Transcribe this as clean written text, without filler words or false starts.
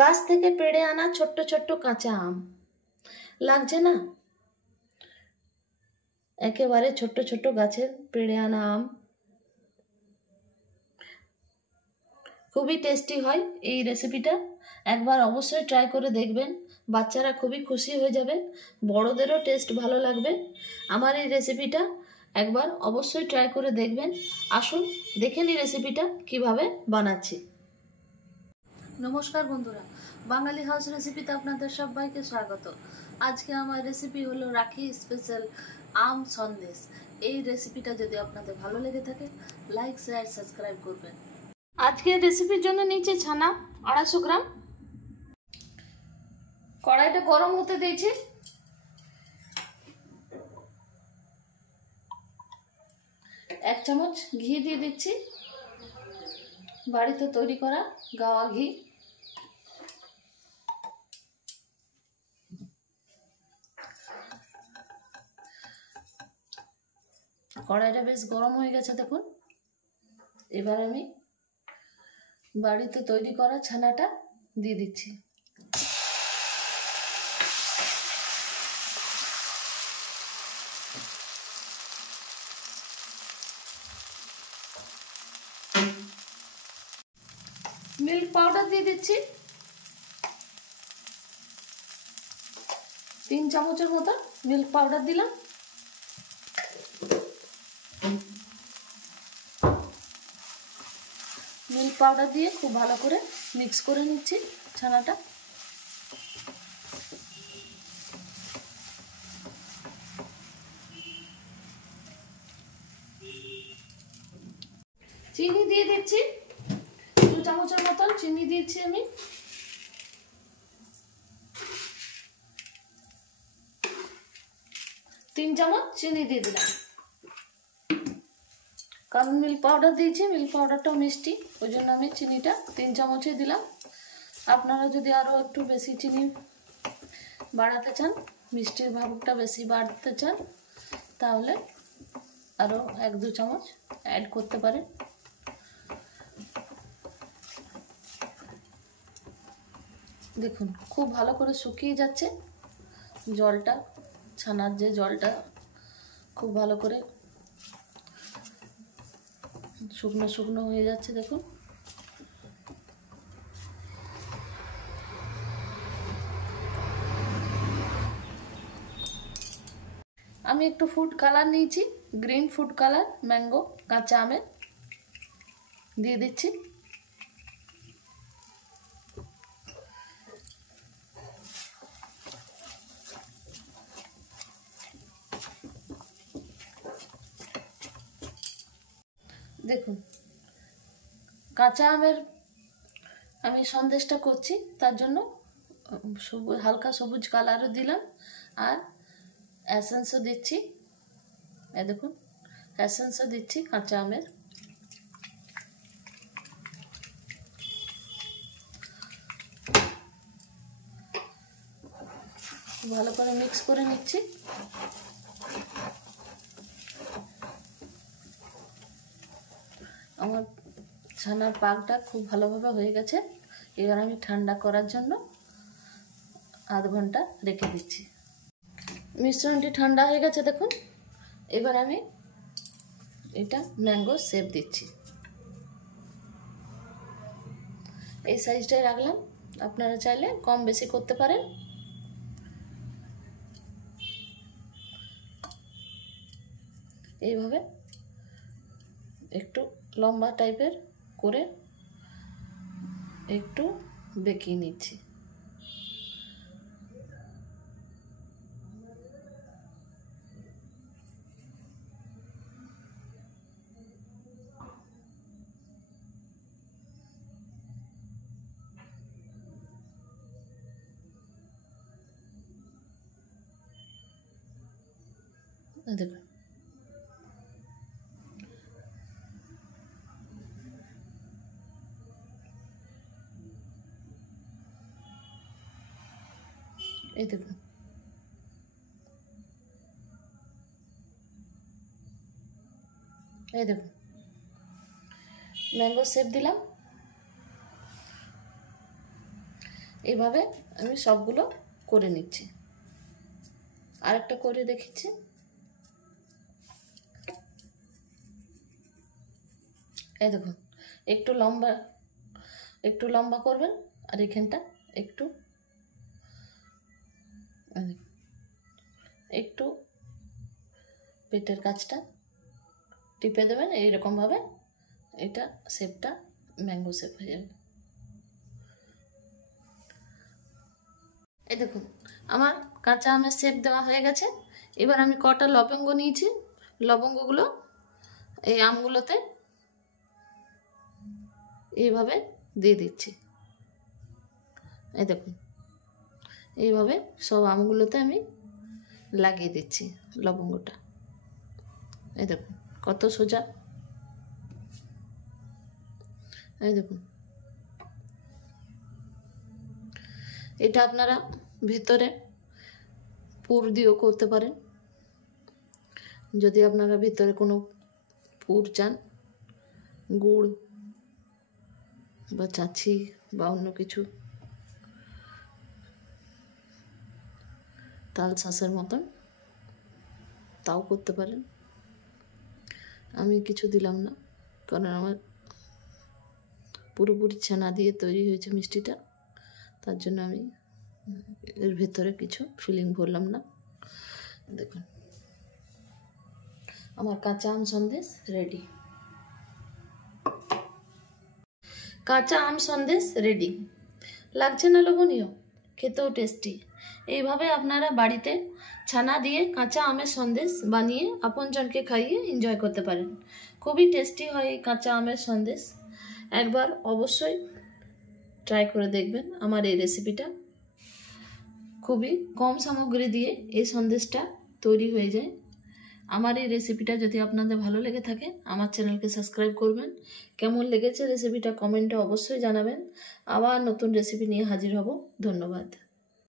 গাছ থেকে পেড়ে আনা ছোট্ট ছোট্ট কাঁচা আম লাগছে না? একেবারে ছোট্ট ছোট্ট গাছের পেড়ে আনা আম, খুবই টেস্টি হয় এই রেসিপিটা। একবার অবশ্যই ট্রাই করে দেখবেন, বাচ্চারা খুবই খুশি হয়ে যাবে, বড়দেরও টেস্ট ভালো লাগবে। আমার এই রেসিপিটা একবার অবশ্যই ট্রাই করে দেখবেন। আসুন দেখে নিই রেসিপিটা কিভাবে বানাচ্ছি। নমস্কার বন্ধুরা, বাঙালি হাউস রেসিপিতে আপনাদের সবাইকে স্বাগত। আজকে আমার রেসিপি হলো রাখি স্পেশাল আম সন্দেশ। এই রেসিপিটা যদি আপনাদের ভালো লেগে থাকে, লাইক শেয়ার সাবস্ক্রাইব করবেন। আজকের রেসিপির জন্য নিচে ছানা 250 গ্রাম। কড়াইটা গরম হতে দিয়েছি। এক চামচ ঘি দিয়ে দিচ্ছি, বাড়িতে তৈরি করা গাওয়া ঘি। কড়াইটা বেশ গরম হয়ে গেছে দেখুন। এবার আমি বাড়িতে তৈরি করা ছানাটা দিয়ে দিচ্ছি। মিল্ক পাউডার দিয়ে দিচ্ছি 3 চামচের মতো মিল্ক পাউডার দিলাম। মিল্ক পাউডার দিয়ে খুব ভালো করে মিক্স করে নিচ্ছি ছানাটা। চিনি দিয়ে দিচ্ছি 2 চামচের মতো চিনি দিচ্ছি আমি। তিন চামচ চিনি দিয়ে দিলাম, কারণ মিল্ক পাউডার দিয়েছি, মিল্ক পাউডারটাও মিষ্টি, ওই জন্য আমি চিনিটা 3 চামচই দিলাম। আপনারা যদি আরও একটু বেশি চিনি বাড়াতে চান, মিষ্টির ভাবটা বেশি বাড়তে চান, তাহলে আরও 1-2 চামচ অ্যাড করতে পারেন। দেখুন খুব ভালো করে শুকিয়ে যাচ্ছে জলটা, ছানার যে জলটা খুব ভালো করে শুকনো শুকনো হয়ে যাচ্ছে দেখুন। আমি একটু ফুড কালার নিয়েছি, গ্রিন ফুড কালার ম্যাঙ্গো কাঁচা আমের, দিয়ে দিচ্ছি। দেখুন কাঁচা আমের আমি সন্দেশটা করছি, তার জন্য হালকা সবুজ কালারও দিলাম, আর এসেন্সও দিচ্ছি। এই দেখুন এসেন্সও দিচ্ছি কাঁচা আমের। ভালো করে মিক্স করে নিচ্ছি। আমার ছানার পাকটা খুব ভালোভাবে হয়ে গেছে। এবার আমি ঠান্ডা করার জন্য আধ ঘন্টা রেখে দিচ্ছি। মিশ্রণটি ঠান্ডা হয়ে গেছে দেখুন। এবার আমি এটা ম্যাঙ্গো শেপ দিচ্ছি। এই সাইজটাই রাখলাম, আপনারা চাইলে কম বেশি করতে পারেন। এইভাবে একটু লম্বা টাইপের করে একটু বেঁকিয়ে নিচ্ছি। দেখুন এই দেখুন এই দেখুন ম্যাঙ্গো শেপ দিলাম। এইভাবে আমি সবগুলো করে নিচ্ছি। আরেকটা করে দেখিচ্ছি। এই দেখুন, একটু লম্বা করবেন, আর এখানটা একটু পেটের কাছটা টিপে দেবেন, এইরকমভাবে এটা শেপটা ম্যাঙ্গো শেপ হয়ে যাবে। এই দেখুন, আমার কাঁচা আমের শেপ দেওয়া হয়ে গেছে। এবার আমি কটা লবঙ্গ নিয়েছি, লবঙ্গগুলো এই আমগুলোতে এইভাবে দিয়ে দিচ্ছি। এই দেখুন, এইভাবে সব আমগুলোতে আমি লাগিয়ে দিচ্ছি লবঙ্গটা। এই দেখুন কত সোজা। এই দেখুন, এটা আপনারা ভিতরে পুর দিয়েও করতে পারেন। যদি আপনারা ভিতরে কোনো পুর চান, গুড় বা চাছি বা অন্য কিছু তাল শাঁসের মতন, তাও করতে পারেন। আমি কিছু দিলাম না, কারণ আমার পুরোপুরি ছানা দিয়ে তৈরি হয়েছে মিষ্টিটা, তার জন্য আমি এর ভেতরে কিছু ফিলিং ভরলাম না। দেখুন, আমার কাঁচা আম সন্দেশ রেডি। কাঁচা আম সন্দেশ রেডি। লাগছে না লোভনীয়? খেতেও টেস্টি। এইভাবে আপনারা বাড়িতে ছানা দিয়ে কাঁচা আমের সন্দেশ বানিয়ে আপনজনকে খাইয়ে এনজয় করতে পারেন। খুবই টেস্টি হয় এই কাঁচা আমের সন্দেশ। একবার অবশ্যই ট্রাই করে দেখবেন আমার এই রেসিপিটা। খুবই কম সামগ্রী দিয়ে এই সন্দেশটা তৈরি হয়ে যায়। আমার এই রেসিপিটা যদি আপনাদের ভালো লেগে থাকে, আমার চ্যানেলকে সাবস্ক্রাইব করবেন। কেমন লেগেছে রেসিপিটা কমেন্টে অবশ্যই জানাবেন। আবার নতুন রেসিপি নিয়ে হাজির হব। ধন্যবাদ।